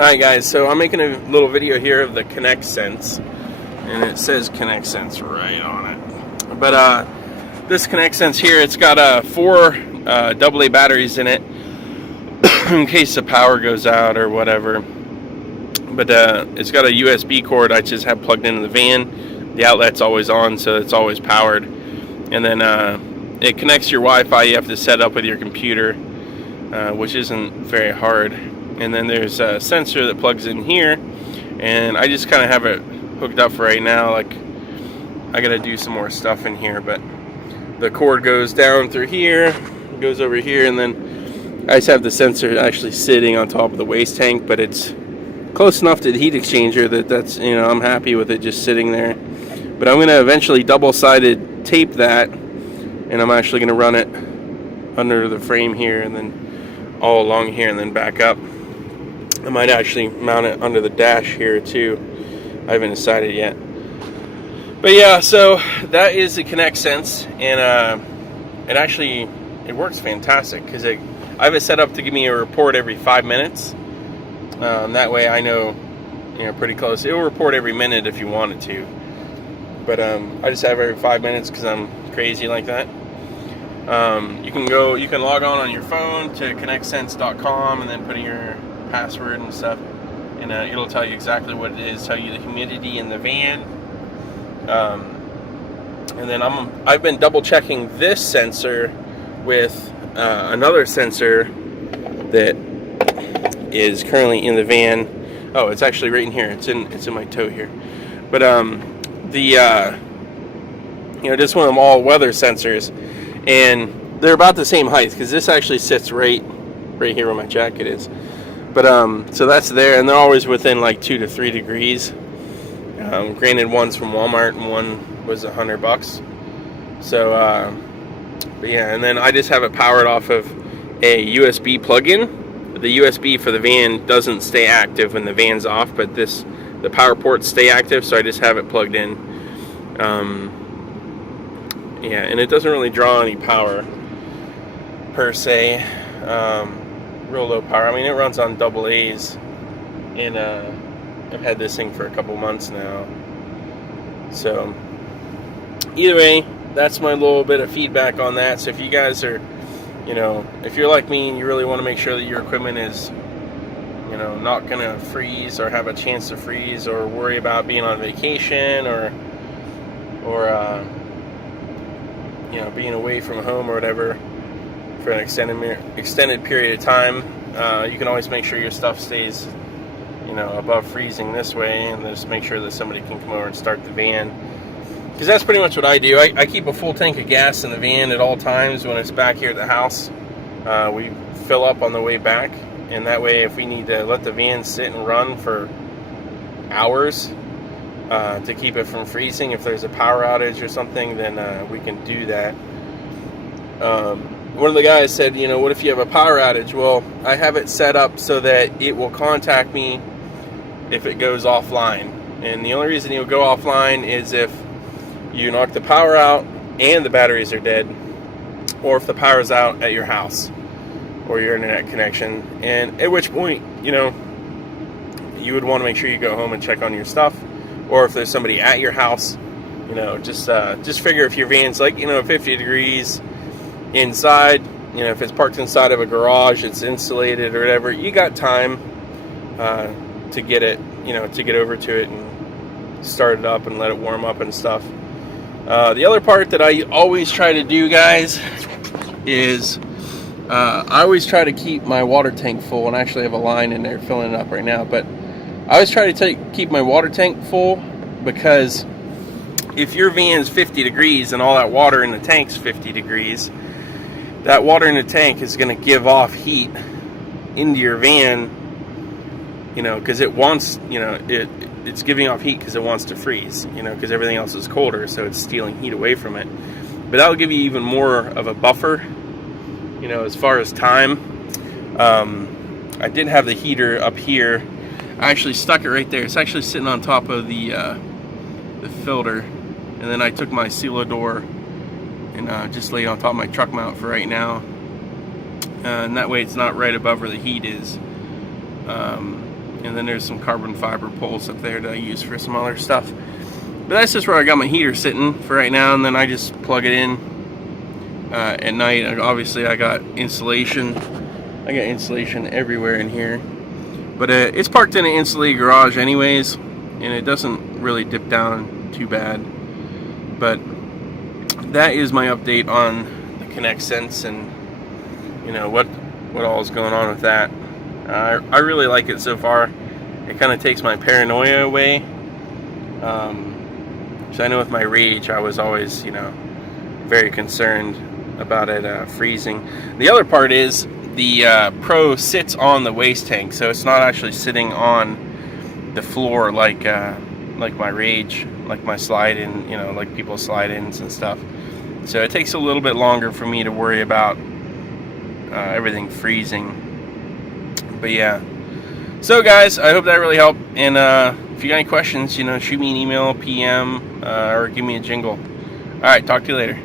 Alright guys, so I'm making a little video here of the ConnectSense, and it says ConnectSense right on it. But this ConnectSense here, it's got 4 AA batteries in it in case the power goes out or whatever. But it's got a USB cord I just have plugged into the van. The outlet's always on, so it's always powered. And then it connects to your Wi-Fi. You have to set up with your computer, which isn't very hard. And then there's a sensor that plugs in here, and I just kind of have it hooked up for right now. Like, I gotta do some more stuff in here, but the cord goes down through here, goes over here, and then I just have the sensor actually sitting on top of the waste tank, but it's close enough to the heat exchanger that's, you know, I'm happy with it just sitting there. But I'm gonna eventually double-sided tape that, and I'm actually gonna run it under the frame here and then all along here and then back up. I might actually mount it under the dash here too. I haven't decided yet. But yeah, so that is the ConnectSense, and it works fantastic because I have it set up to give me a report every 5 minutes. That way I know, pretty close. It will report every minute if you wanted to, but I just have it every 5 minutes because I'm crazy like that. You can log on your phone to connectsense.com and then put in your password and stuff, and it'll tell you exactly what it is, tell you the humidity in the van. And then I've been double checking this sensor with another sensor that is currently in the van. Oh, it's actually right in here. It's in my toe here. But just one of them all-weather sensors, and they're about the same height because this actually sits right here where my jacket is. But so that's there, and they're always within like 2 to 3 degrees. Granted, one's from Walmart and one was $100. So, but yeah, and then I just have it powered off of a USB plug-in. The USB for the van doesn't stay active when the van's off, but the power ports stay active, so I just have it plugged in. Yeah, and it doesn't really draw any power per se. Real low power. I mean, it runs on AA's, and I've had this thing for a couple months now. So either way, that's my little bit of feedback on that. So if you guys are, if you're like me and you really want to make sure that your equipment is, not gonna freeze or have a chance to freeze, or worry about being on vacation or being away from home or whatever for an extended period of time, you can always make sure your stuff stays, above freezing this way, and just make sure that somebody can come over and start the van. Because that's pretty much what I do. I keep a full tank of gas in the van at all times when it's back here at the house. We fill up on the way back, and that way if we need to let the van sit and run for hours to keep it from freezing, if there's a power outage or something, then we can do that. One of the guys said, what if you have a power outage? Well, I have it set up so that it will contact me if it goes offline. And the only reason it will go offline is if you knock the power out and the batteries are dead, or if the power's out at your house or your internet connection. And at which point, you would want to make sure you go home and check on your stuff. Or if there's somebody at your house, just figure if your van's like, 50 degrees inside, if it's parked inside of a garage, it's insulated or whatever, you got time to get it, to get over to it and start it up and let it warm up and stuff. The other part that I always try to do, guys, is I always try to keep my water tank full, and I actually have a line in there filling it up right now, but I always try to keep my water tank full, because if your van's 50 degrees and all that water in the tank's 50 degrees, that water in the tank is going to give off heat into your van, because it wants, it's giving off heat because it wants to freeze, because everything else is colder, so it's stealing heat away from it. But that'll give you even more of a buffer, as far as time. I did have the heater up here. I actually stuck it right there. It's actually sitting on top of the filter, and then I took my Sealador and just laid on top of my truck mount for right now, and that way it's not right above where the heat is. and then there's some carbon fiber poles up there that I use for some other stuff. But that's just where I got my heater sitting for right now, and then I just plug it in at night. Obviously I got insulation. I got insulation everywhere in here. But it's parked in an insulated garage anyways, and it doesn't really dip down too bad. But that is my update on the ConnectSense, and you know what all is going on with that. I really like it so far. It kind of takes my paranoia away. So I know with my Rage, I was always, you know, very concerned about it freezing. The other part is the Pro sits on the waste tank, so it's not actually sitting on the floor like my Rage, like my slide-in, you know, like people's slide-ins and stuff. So it takes a little bit longer for me to worry about everything freezing. But yeah. So guys, I hope that really helped. And if you got any questions, you know, shoot me an email, PM, or give me a jingle. All right, talk to you later.